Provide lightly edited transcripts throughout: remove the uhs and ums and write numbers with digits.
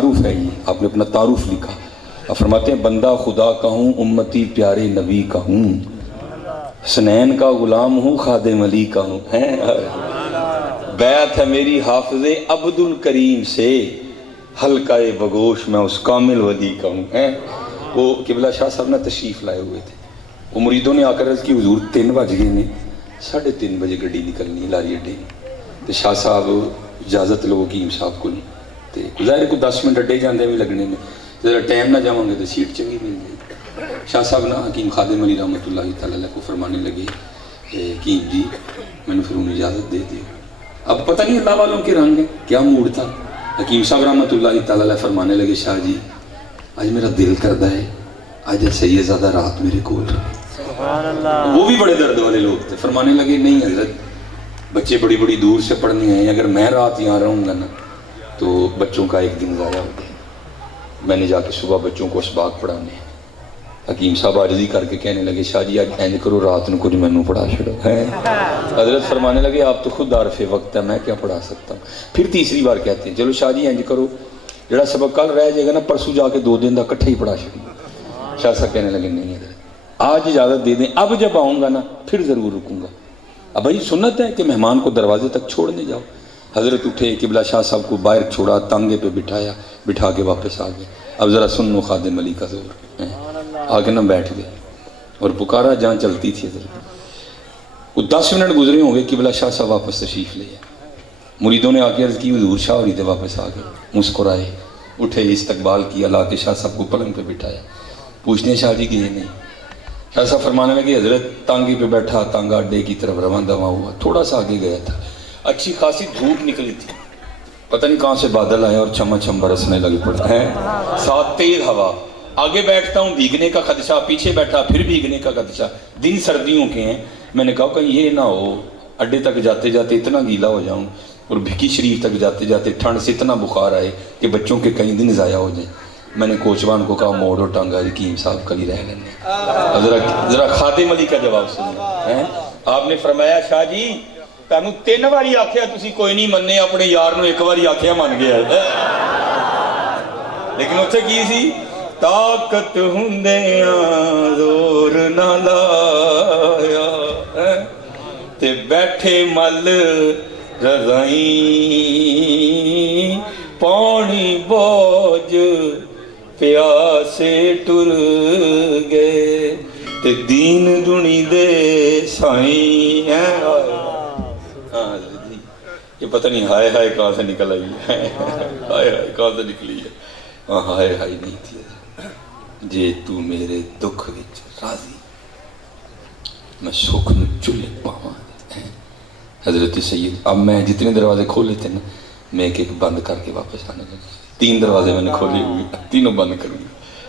تعارف ہے یہ، آپ نے اپنا تعارف لکھا. آپ فرماتے ہیں بندہ خدا کا ہوں، امتی پیارے نبی کا ہوں، حسنین کا غلام ہوں، خادم علی کا ہوں. بیعت ہے میری حافظ عبد الکریم سے، حلقہ بگوش میں اس کامل ولی کا ہوں. وہ قبلہ شاہ صاحب نے تشریف لائے ہوئے تھے. وہ مریدوں نے آ کر عرض کی حضور 3 بج گئے نے، 3:30 بجے گڈی نکلنی لاری اڈے. تو شاہ صاحب اجازت لو حکیم صاحب کو نہیں، ظاہر کو 10 منٹ اڈے جاندے بھی لگنے میں، ذرا ٹائم نہ جاؤں گے تو سیٹ چنگی مل جائے. شاہ صاحب نا حکیم خادم علی رحمۃ اللہ تعالیٰ کو فرمانے لگے حکیم جی میں نے پھر انہیں اجازت دے دی. اب پتہ نہیں اللہ والوں کے رنگ کیا موڈ تھا. حکیم صاحب رحمۃ اللہ تعالیٰ فرمانے لگے شاہ جی آج میرا دل کردہ ہے آج سید زادہ رات میرے کول رہے. وہ بھی بڑے درد والے لوگ تھے. فرمانے لگے نہیں حضرت بچے بڑی بڑی دور سے پڑھنے آئے ہیں، اگر میں رات یہاں رہوں گا نا تو بچوں کا ایک دن ضائع ہو گیا. میں نے جا کے صبح بچوں کو اسباق پڑھانے. حکیم صاحب عاجزی کر کے کہنے لگے شاہ جی آج اینج کرو رات کو جو میں نے پڑھا چھڑو ہے. حضرت فرمانے لگے آپ تو خود عارف وقت ہے، میں کیا پڑھا سکتا ہوں. پھر تیسری بار کہتے ہیں چلو شاہ جی اینج کرو جڑا سبق کل رہ جائے گا نا پرسوں جا کے 2 دن دا کٹھے ہی پڑھا چھڑی. شاہ صاحب کہنے لگے نہیں حضرت آج اجازت دے دیں، اب جب آؤں گا نا پھر ضرور رکوں گا. اب بھائی سنت ہے کہ مہمان کو دروازے تک چھوڑنے جاؤ. حضرت اٹھے قبلہ شاہ صاحب کو باہر چھوڑا، تانگے پہ بٹھایا، بٹھا کے واپس آ گئے. اب ذرا سنو خادم علی کا زور. آگے نہ بیٹھ گئے اور پکارا جہاں چلتی تھی حضرت. وہ 10 منٹ گزرے ہوں گے قبلہ شاہ صاحب واپس تشریف لے آئے. مریدوں نے آ کے عرض کی حضور شاہ ہوری تھے واپس آ گئے. مسکرائے، اٹھے، استقبال کیا، لا کے شاہ صاحب کو پلنگ پہ بٹھایا. پوچھتے ہیں شاہ جی گئے نہیں. شاہ صاحب فرمانے لگے حضرت تانگے پہ بیٹھا، تانگا اڈے کی طرف رواں دواں ہوا، تھوڑا سا آگے گیا تھا، اچھی خاصی دھوپ نکلی تھی، پتہ نہیں کہاں سے بادل آئے اور چھما چھم برسنے لگے پڑا ہے، ساتھ تیز ہوا. آگے بیٹھتا ہوں بھیگنے کا خدشہ، پیچھے بیٹھا پھر بھیگنے کا خدشہ. دن سردیوں کے ہیں. میں نے کہا کہیں یہ نہ ہو اڈے تک جاتے جاتے اتنا گیلا ہو جاؤں اور بھکی شریف تک جاتے جاتے ٹھنڈ سے اتنا بخار آئے کہ بچوں کے کئی دن ضائع ہو جائیں. میں نے کوچوان کو کہا موڑو ٹانگا حکیم صاحب کلی رہ لینے. ذرا خادم علی کا جواب سنیں. آپ نے فرمایا شاہ جی تانوں 3 باری آکھیا تسی کوئی نہیں مننے، اپنے یار نو 1 باری آکھیا من گیا. لیکن اتھے کی سی طاقت ہوندیاں زور نہ لایا تے بیٹھے مل رضائیں پانی بوجھ پیاسے ٹر گئے تے دین دنی دے سائیں. یہ پتہ نہیں ہائے ہائے کہاں سے نکل آئی ہے، ہائے ہائے کہاں سے نکلی ہے. ہائے ہائے نہیں تھی جے تو میرے دکھ وچ راضی میں سکھ نو چلے پاواں. حضرت سید اب میں جتنے دروازے کھولے تھے نا میں ایک بند کر کے واپس آنے لگا. 3 دروازے میں نے کھولے ہوئے، تینوں بند کروں گا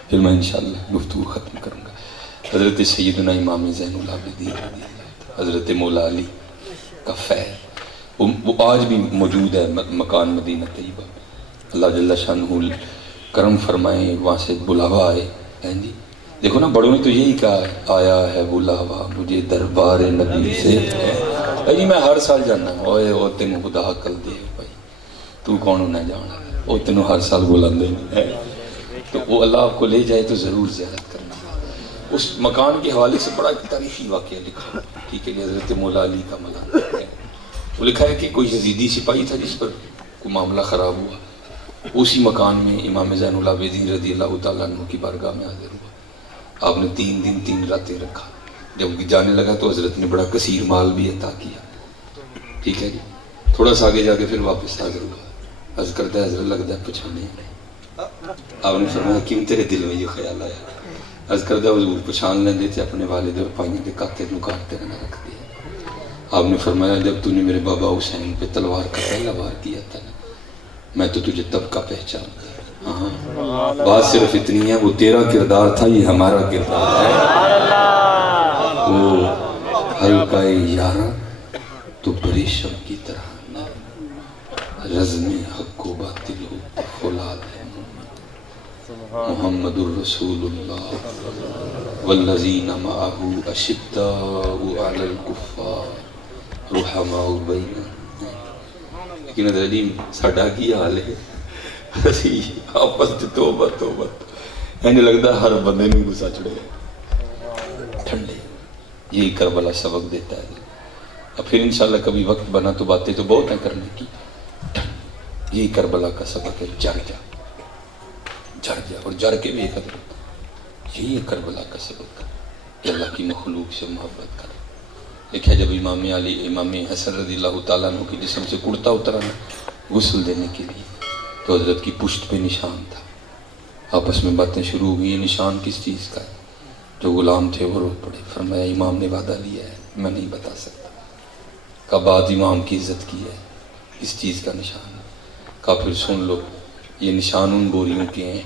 پھر میں انشاءاللہ گفتگو ختم کروں گا. حضرت سیدنا امام زین العابدین حضرت مولا علی کا فیض وہ آج بھی موجود ہے مکان مدینہ طیبہ. اللہ جل شانہ کرم فرمائے وہاں سے بلاوا آئے. جی دیکھو نا بڑوں نے تو یہی کہا آیا ہے بلاوا مجھے دربار نبی سے. بھائی میں ہر سال جانا اوے او تینوں خدا عقل دے بھائی تو کون ہونا جانا وہ تینوں ہر سال بلاندے ہیں. تو وہ اللہ آپ کو لے جائے تو ضرور زیارت کرنا. اس مکان کے حوالے سے بڑا تاریخی واقعہ لکھا ٹھیک ہے. حضرت مولا علی کا ملان ہے. وہ لکھا ہے کہ کوئی یزیدی سپاہی تھا جس پر کوئی معاملہ خراب ہوا. اسی مکان میں امام زین العابدین رضی اللہ تعالیٰ عنہ کی بارگاہ میں حاضر ہوا. آپ نے 3 دن 3 راتیں رکھا. جب جانے لگا تو حضرت نے بڑا کثیر مال بھی عطا کیا. ٹھیک ہے جی. تھوڑا سا آگے جا کے پھر واپس حاضر ہوا. عرض کرتا ہے حضرت لگتا ہے پچھانے آپ نے فرمایا کیوں تیرے دل میں یہ خیال آیا. عرض کرتا ہے حضور پچھان لیندے تھے اپنے والد اور بھائیوں کے کاتے نکاتے نہ رکھ دیا. آپ نے فرمایا جب تو نے میرے بابا حسین پہ تلوار کا پہلا وار کیا تھا نا میں تو تجھے تب کا پہچانتا. ہاں بات صرف اتنی ہے وہ تیرا کردار تھا یہ ہمارا کردار ہے. وہ حلقہ یاراں تو پریشم کی طرح رزم حق و باطل ہو فولاد ہے. محمد الرسول اللہ والذین معہ اشداء علی الکفار رحماء بینہم. لیکن حضرت علی ساڈا کی حال ہے اسی آپس سے توبہ توبہ اینج لگتا ہر بندے میں غصہ چڑھے ٹھنڈے. یہی کربلا سبق دیتا ہے. اب پھر انشاءاللہ کبھی وقت بنا تو باتیں تو بہت ہیں کرنے کی. یہی کربلا کا سبق ہے. جر جا اور جر کے بھی ایک حضرت یہی ہے کربلا کا سبق کہ اللہ کی مخلوق سے محبت کر. لکھا جب امام علی امام حسن رضی اللہ تعالیٰ عنہ کی جسم سے کرتا اترا نا غسل دینے کے لیے تو حضرت کی پشت پہ نشان تھا. آپس میں باتیں شروع ہو گئی. یہ نشان کس چیز کا ہے؟ جو غلام تھے وہ رو پڑے. فرمایا امام نے وعدہ لیا ہے میں نہیں بتا سکتا. کہا بعد امام کی عزت کی ہے اس چیز کا نشان ہے. کہا پھر سن لو یہ نشان ان بوریوں کے ہیں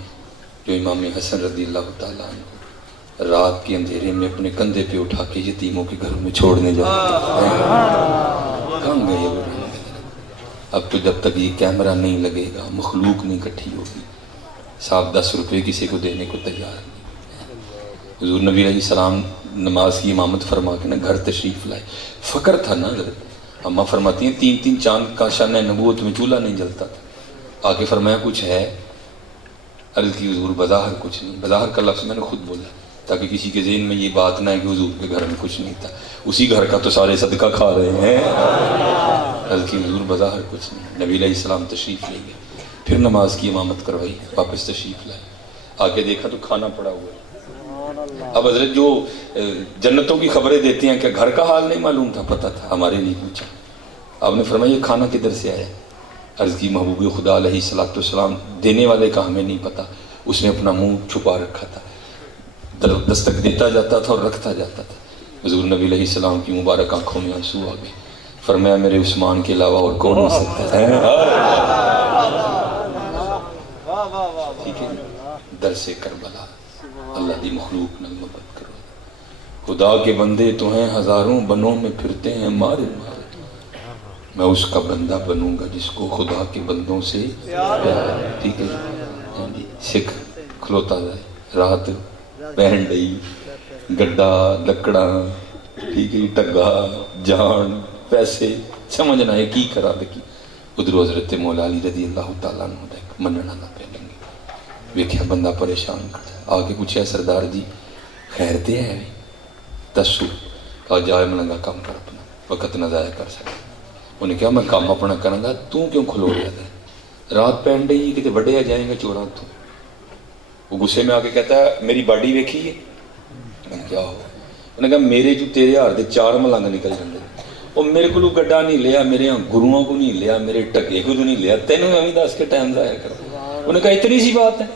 جو امام حسن رضی اللہ تعالیٰ عنہ رات کے اندھیرے میں اپنے کندھے پہ اٹھا کے یتیموں کے گھروں میں چھوڑنے جاتے تھے. کہاں گئے وہ؟ اب تو جب تک یہ کیمرہ نہیں لگے گا مخلوق نہیں اکٹھی ہوگی. صاحب 10 روپے کسی کو دینے کو تیار نہیں. حضور نبی علیہ السلام نماز کی امامت فرما کے نا گھر تشریف لائے. فقر تھا نا حضرت. اماں فرماتی ہیں 3 چاند کا شان نبوت میں چولہا نہیں جلتا تھا. آگے فرمایا کچھ ہے؟ عرض کی حضور بظاہر کچھ نہیں. بظاہر کا لفظ میں نے خود بولا تاکہ کسی کے ذہن میں یہ بات نہ ہے کہ حضور کے گھر میں کچھ نہیں تھا. اسی گھر کا تو سارے صدقہ کھا رہے ہیں. عرض کی حضور بظاہر کچھ نہیں. نبی علیہ السلام تشریف لے گئے. پھر نماز کی امامت کروائی. واپس تشریف لائے. آگے دیکھا تو کھانا پڑا ہوا ہے. اب حضرت جو جنتوں کی خبریں دیتے ہیں کہ گھر کا حال نہیں معلوم تھا؟ پتہ تھا. ہمارے نہیں پوچھا. آپ نے فرمایا یہ کھانا کدھر سے آیا؟ عرض کی محبوب خدا علیہ السلام دینے والے کا ہمیں نہیں پتہ. اس نے اپنا منہ چھپا رکھا تھا. دستک دیتا جاتا تھا اور رکھتا جاتا تھا. حضور نبی علیہ السلام کی مبارک آنکھوں میں آنسو آ گئے. فرمایا میرے عثمان کے علاوہ اور کون ہو سکتا ہے؟ ٹھیک ہے. درس کربلا اللہ دی مخلوق نہ محبت کرو. خدا کے بندے تو ہیں ہزاروں بنوں میں پھرتے ہیں مارے مارے. میں اس کا بندہ بنوں گا جس کو خدا کے بندوں سے پیار ہے. ٹھیک ہے. سکھ کھلوتا جائے رات بہن ڈئی گڈا لکڑا ٹھیک ہے ٹگا جان پیسے سمجھنا ہے کی کرا دکی. ادھر حضرت مولا علی رضی اللہ تعالیٰ عنہ مننا نہ پہ لیں گے. ویکھیا بندہ پریشان کر آگے پوچھا سردار جی خیر تے ہے دسو؟ کہا جائے ملنگا کام کر اپنا وقت نہ ضائع کر سکے. انہیں کہا میں کام اپنا کروں گا تو کیوں کھلو رہا ہے؟ رات پہن ڈئی کتے بڑے آ جائیں گے چوراں تو. وہ غصے میں آ کے کہتا ہے میری باڈی ویکھی ہے؟ میں نے کیا ہو؟ انہیں کہا میرے جو تیرے ہار دے 4 ملنگ نکل جاندے. وہ میرے کو گڈا نہیں لیا میرے گروؤں کو نہیں لیا میرے ٹکے کو نہیں لیا تینوں میں دس کے ٹائم ضائع کرو. انہیں کہا اتنی سی بات ہے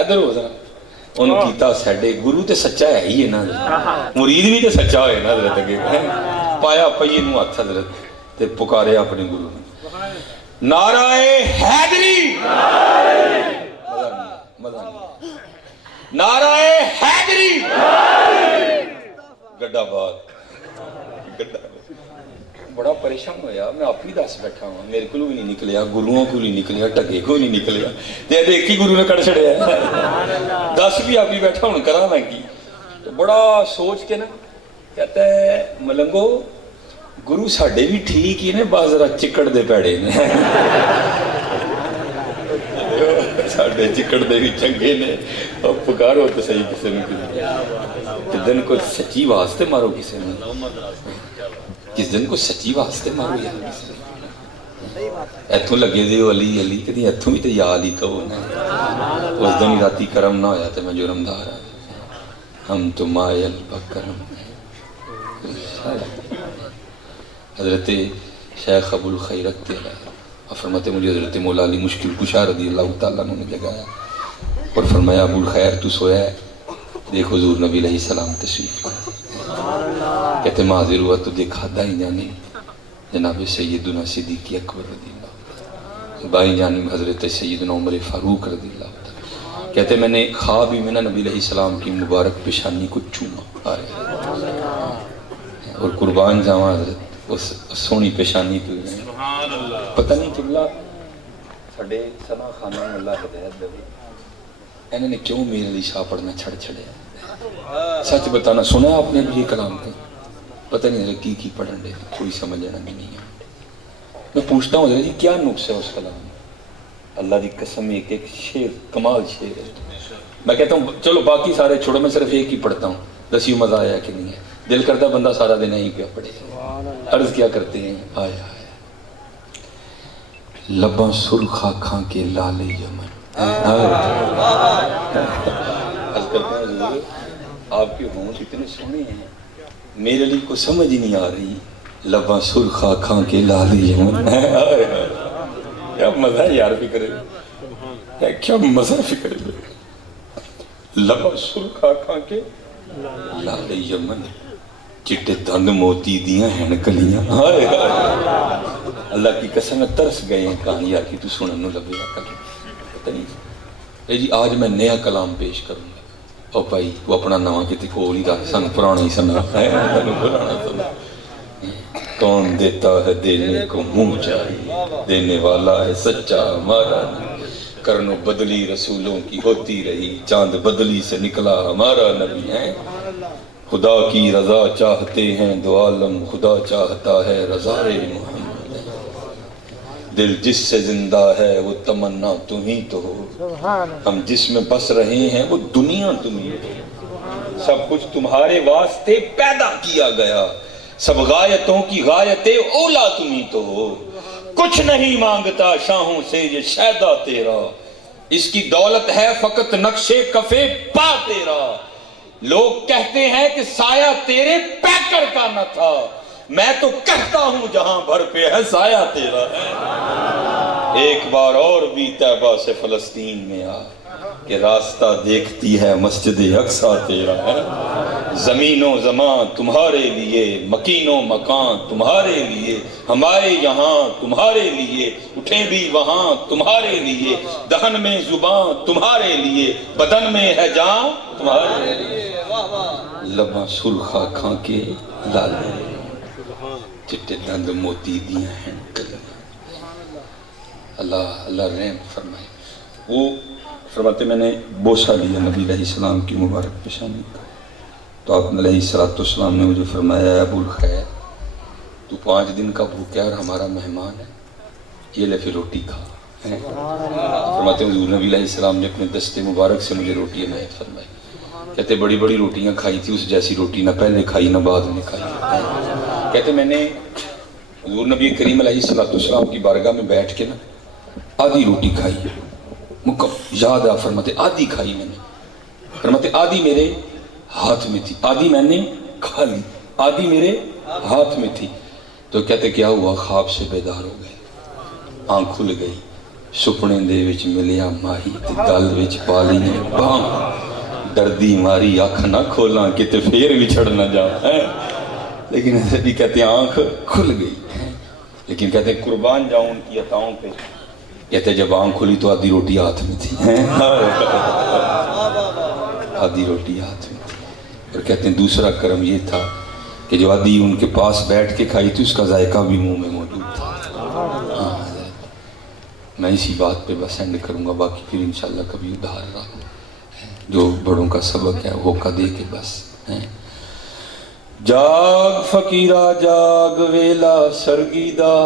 ادھر ہو ذرا. انہوں کیتا ساڈے گرو تے سچا ہے ہی ہے نا مرید بھی تے سچا ہوئے نا حضرت اگے پایا پئیے نو ہاتھ حضرت تے پکارے اپنے گرو نے نعرہ حیدری. مزہ نہیں. نعرہ حیدری. گڈا بات گڈا بڑا پریشان ہویا. میں آپ ہی دس بیٹھا ہوں میرے کو بھی نہیں نکلیا گروؤں کو نہیں نکلیا ٹگے کو نہیں نکلیا تے ایک ہی گرو نے کڑ چھڑیا 10 بھی آپ ہی بیٹھا ہوں کرا میں کی. تو بڑا سوچ کے نا کہتا ہے ملنگو گرو ساڈے بھی ٹھیک ہی نے بعض ذرا چکڑ دے پیڑے نے ساڈے چکڑ دے بھی چنگے نے. اور پکارو تو صحیح کسی نے دن کو سچی واسطے مارو کسی نے کس دن کو سچی واسطے مارو یا کسی نے ایتھوں لگے دے علی علی کدی ایتھوں بھی تو یا علی کہو نا. اس دن راتی کرم نہ ہویا تو میں جرمدار آ ہم تو مائل بکرم ہیں. حضرت شیخ ابو الخیرت فرماتے مجھے حضرت مولا علی مشکل کشا رضی اللہ تعالیٰ نے جگایا اور فرمایا ابو الخیر تو سویا ہے دیکھ حضور نبی علیہ السلام تشریف کہتے معذر ہوا تو دیکھا دائیں جانے جناب سیدنا صدیق اکبر رضی اللہ بائیں جانب حضرت سیدنا عمر فاروق رضی اللہ کہتے میں نے خواب ہی میں نے نبی علیہ السلام کی مبارک پیشانی کو چوما اور قربان جاواں حضرت اس سونی پیشانی پہ پتہ نہیں قبلہ ساڈے سنا خانہ اللہ ہدایت دے انہوں نے کیوں میرے لیے شاہ پڑھنا چھڑ چھڑے. سچ بتانا سنا آپ نے بھی یہ کلام کا پتہ نہیں کی پڑھن دے کوئی سمجھنا بھی نہیں ہے. میں پوچھتا ہوں جی کیا نقص ہے اس کلام میں اللہ کی قسم ایک ایک شعر کمال شعر ہے. میں کہتا ہوں چلو باقی سارے چھوڑو، میں صرف ایک ہی پڑھتا ہوں، دسیوں مزہ آیا کہ نہیں ہے. دل کرتا بندہ سارا دن یہیں پہ پڑھے. عرض کیا کرتے ہیں آیا لباں سرخ آنکھاں کے لال یمن. عرض کرتے ہیں حضور آپ کے ہونٹ اتنے سونے ہیں میرے لیے کو سمجھ ہی نہیں آ رہی. لباں سرخ آنکھاں کے لال یمن. کیا مزہ ہے یار فکر ہے، کیا مزہ فکر ہے. لباں سرخ آنکھاں کے لال یمن، چٹے دند موتی دیاں ہیں کلیاں. اللہ کی قسم میں ترس گئے ہیں کہانی یار کی تو سنن نو لبے پتہ نہیں. اے جی آج میں نیا کلام پیش کروں گا. او بھائی وہ اپنا نواں کتے کول ہی رکھ سن پرانا ہی سنا ہے پرانا سنا. کون دیتا ہے دینے کو منہ چاہیے، دینے والا ہے سچا ہمارا. کرنو بدلی رسولوں کی ہوتی رہی، چاند بدلی سے نکلا ہمارا نبی ہے. خدا کی رضا چاہتے ہیں دو عالم، خدا چاہتا ہے رضا محمد. دل جس سے زندہ ہے وہ تمنا تم ہی تو ہو، ہم جس میں بس رہے ہیں وہ دنیا تم ہی تو. سب کچھ تمہارے واسطے پیدا کیا گیا، سب غایتوں کی غایت اولا تم ہی تو ہو. کچھ نہیں مانگتا شاہوں سے یہ شیدا تیرا، اس کی دولت ہے فقط نقشے کفے پا تیرا. لوگ کہتے ہیں کہ سایہ تیرے پیکر کا نہ تھا، میں تو کہتا ہوں جہاں بھر پہ ہے سایہ تیرا ہے. ایک بار اور بھی طیبہ سے فلسطین میں آ کہ راستہ دیکھتی ہے مسجد اقصیٰ تیرا ہے. زمین و زمان تمہارے لیے، مکین و مکان تمہارے لیے، ہم آئے یہاں تمہارے لیے، اٹھے بھی وہاں تمہارے لیے. دہن میں زبان تمہارے لیے، بدن میں ہے جان تمہارے لیے. لباں سرخ آنکھاں کے لالے، چٹے دند موتی دیاں ہیں کلیاں. اللہ رحم فرمائے. وہ فرماتے میں نے بوسہ لیا نبی علیہ السلام کی مبارک پیشانی کا، تو آپ علیہ السلام نے مجھے فرمایا ابو الخیر تو 5 دن کا بھوکا اور ہمارا مہمان ہے، یہ لے پھر روٹی کھا. فرماتے ہیں حضور نبی علیہ السلام نے اپنے دستے مبارک سے مجھے روٹی عنایت فرمائی. کہتے بڑی بڑی روٹیاں کھائی تھی، اس جیسی روٹی نہ پہلے کھائی نہ بعد میں کھائی. کہتے میں نے حضور نبی کریم علیہ السلام کی بارگاہ میں بیٹھ کے نا آدھی روٹی کھائی ہے، یاد ہے فرماتے آدھی کھائی میں نے. فرماتے آدھی میرے ہاتھ میں تھی، آدھی میں نے کھا لی، آدھی میرے ہاتھ میں تھی. تو کہتے کیا ہوا؟ خواب سے بیدار ہو گئے، آنکھ کھل گئی، سپنے دے وچ ملیا ماہی تے گل وچ پالی نے بام. دردی ماری آنکھ نہ کھولاں کتے پھر وچھڑ نہ جاؤں. لیکن ایسے بھی کہتے ہیں آنکھ کھل گئی. لیکن کہتے ہیں قربان جاؤں ان کی عطاؤں پہ. کہتے ہیں جب آنکھ کھلی تو آدھی روٹی ہاتھ میں تھی، آدھی روٹی ہاتھ میں تھی. اور کہتے ہیں دوسرا کرم یہ تھا کہ جو آدھی ان کے پاس بیٹھ کے کھائی تھی اس کا ذائقہ بھی منہ میں موجود تھا. میں اسی بات پہ بس اینڈ کروں گا، باقی پھر انشاءاللہ کبھی ادھار رہا جو بڑوں کا سبق ہے وہ کا دے کے بس. جاگ فقیرہ جاگ ویلا سرگیدہ.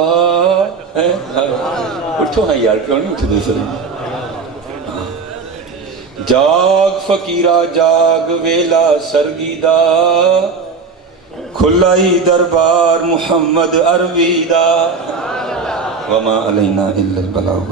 اٹھو ہاں یار کیوں نہیں اٹھتے سر. جاگ فقیرہ جاگ ویلا سرگیدہ، کھلائی دربار محمد عربی دا. وما علینا الا البلاغ.